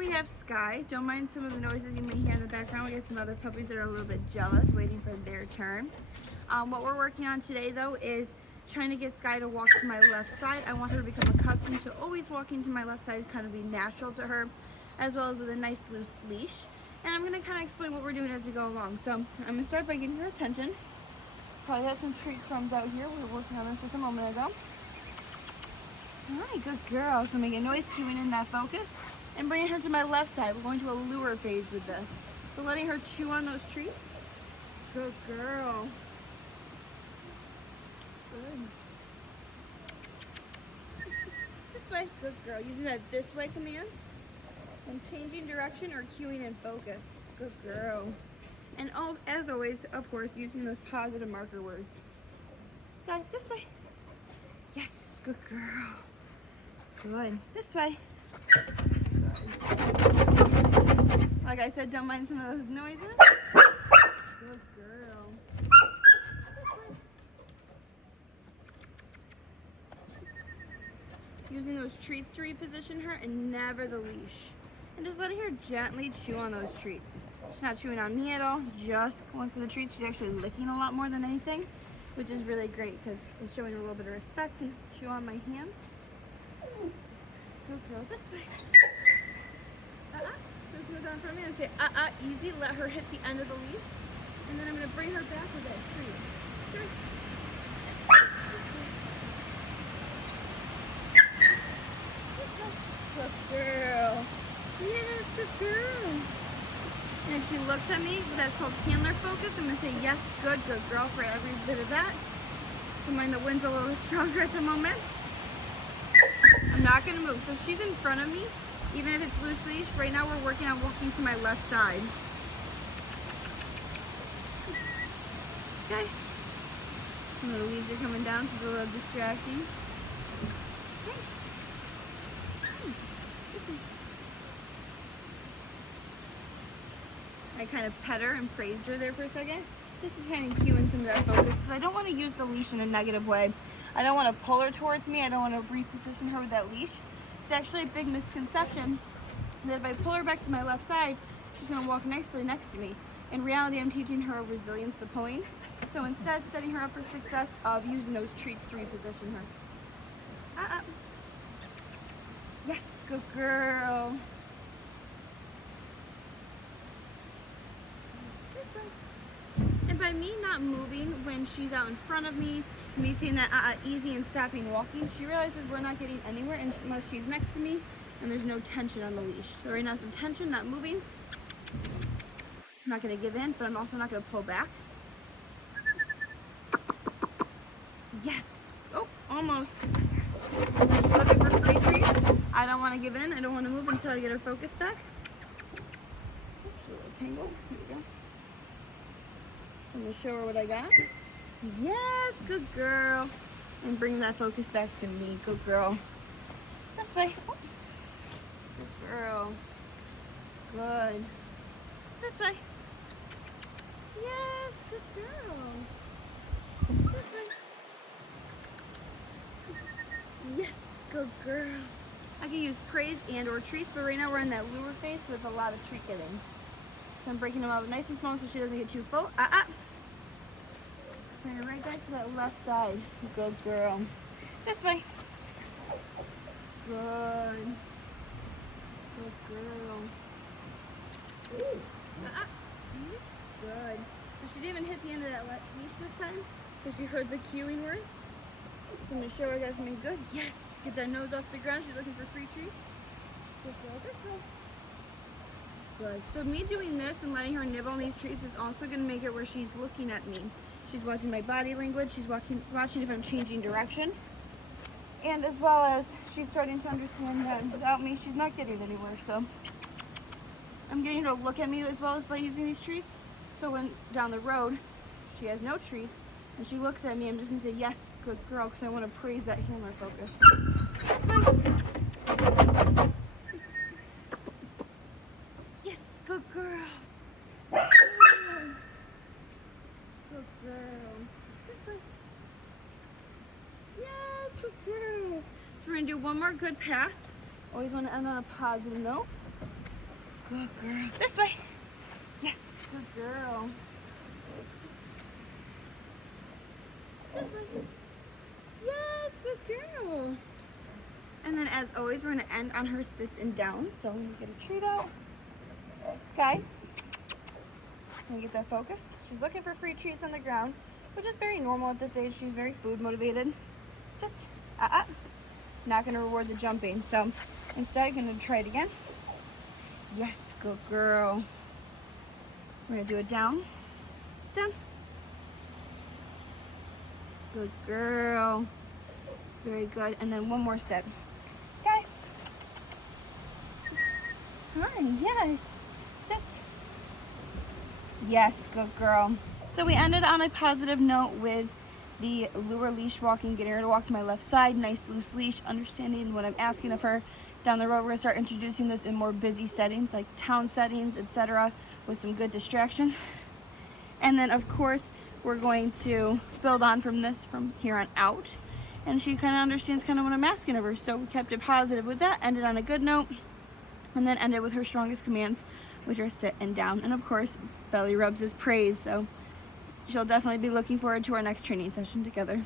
we have Sky. Don't mind some of the noises you may hear in the background. We got some other puppies that are a little bit jealous, waiting for their turn. What we're working on today, though, is trying to get Sky to walk to my left side. I want her to become accustomed to always walking to my left side, kind of be natural to her, as well as with a nice loose leash. And I'm going to kind of explain what we're doing as we go along. So I'm going to start by getting her attention. Probably had some treat crumbs out here. We were working on this just a moment ago. All right, good girl. So make a noise cueing in that focus and bringing her to my left side. We're going to a lure phase with this. So letting her chew on those treats. Good girl. Good. This way. Good girl. Using that this way command. And changing direction or cueing in focus. Good girl. And as always, of course, using those positive marker words. Sky, this way. Yes, good girl. Good. This way. Good. Like I said, don't mind some of those noises. Good girl. Using those treats to reposition her and never the leash. And just letting her gently chew on those treats. She's not chewing on me at all, just going for the treats. She's actually licking a lot more than anything, which is really great because it's showing her a little bit of respect and chew on my hands. Good girl, this way. So go down in front of me and say, easy. Let her hit the end of the leaf. And then I'm going to bring her back with that treat. Sure. Good girl. Yes, good girl. And if she looks at me, that's called handler focus. I'm going to say, yes, good girl for every bit of that. Don't mind the wind's a little stronger at the moment. I'm not going to move. So if she's in front of me, even if it's loose leash, right now we're working on walking to my left side. Okay. Some of the leaves are coming down, so it's a little distracting. Okay. This way. I kind of pet her and praised her there for a second. Just to kind of cue in some of that focus because I don't want to use the leash in a negative way. I don't want to pull her towards me. I don't want to reposition her with that leash. It's actually a big misconception that if I pull her back to my left side, she's going to walk nicely next to me. In reality, I'm teaching her a resilience to pulling. So instead, setting her up for success of using those treats to reposition her. Yes, good girl. And by me not moving when she's out in front of me, me seeing that easy and stopping walking, she realizes we're not getting anywhere unless she's next to me and there's no tension on the leash. So right now some tension, not moving. I'm not going to give in, but I'm also not going to pull back. Yes. Oh, almost. She's looking for free treats. I don't want to give in. I don't want to move until I get her focus back. Oops, a little tangle. Here we go. So I'm going to show her what I got. Yes, good girl. And bring that focus back to me. Good girl. This way. Oh. Good girl. Good. This way. Yes, good girl. This way. Yes, good girl. I can use praise and or treats, but right now we're in that lure phase with a lot of treat getting. So I'm breaking them up nice and small so she doesn't get too full. Bring her right back to that left side. Good girl. This way. Good. Good girl. Ooh. Good. So she didn't even hit the end of that leash this time because she heard the cueing words. So I'm going to show her I got something good. Yes. Get that nose off the ground. She's looking for free treats. Good girl. Good girl. Good. So me doing this and letting her nibble on these treats is also going to make it where she's looking at me. She's watching my body language. She's watching if I'm changing direction. And as well as she's starting to understand that without me, she's not getting anywhere. So I'm getting her to look at me as well as by using these treats. So when down the road, she has no treats and she looks at me, I'm just going to say, yes, good girl, because I want to praise that handler focus. This way. Yes, good girl. Good girl. Yes, good girl. So we're going to do one more good pass. Always want to end on a positive note. Good girl. This way. Yes, good girl. This way. Yes, good girl. And then as always, we're gonna end on her sits and down. So I'm gonna get a treat out. Sky. Let me get that focus. She's looking for free treats on the ground, which is very normal at this age. She's very food motivated. Sit. Not gonna reward the jumping. So instead, I'm gonna try it again. Yes, good girl. We're gonna do it down. Down. Good girl. Very good. And then one more sit. Sky. Hi, yes. Sit. Yes, good girl. So we ended on a positive note with the lure leash walking, getting her to walk to my left side, nice loose leash, understanding what I'm asking of her. Down the road, we're gonna start introducing this in more busy settings, like town settings, etc., with some good distractions. And then of course, we're going to build on from this from here on out. And she kind of understands kind of what I'm asking of her. So we kept it positive with that, ended on a good note, and then ended with her strongest commands, which are sit and down. And of course, belly rubs is praise. So she'll definitely be looking forward to our next training session together.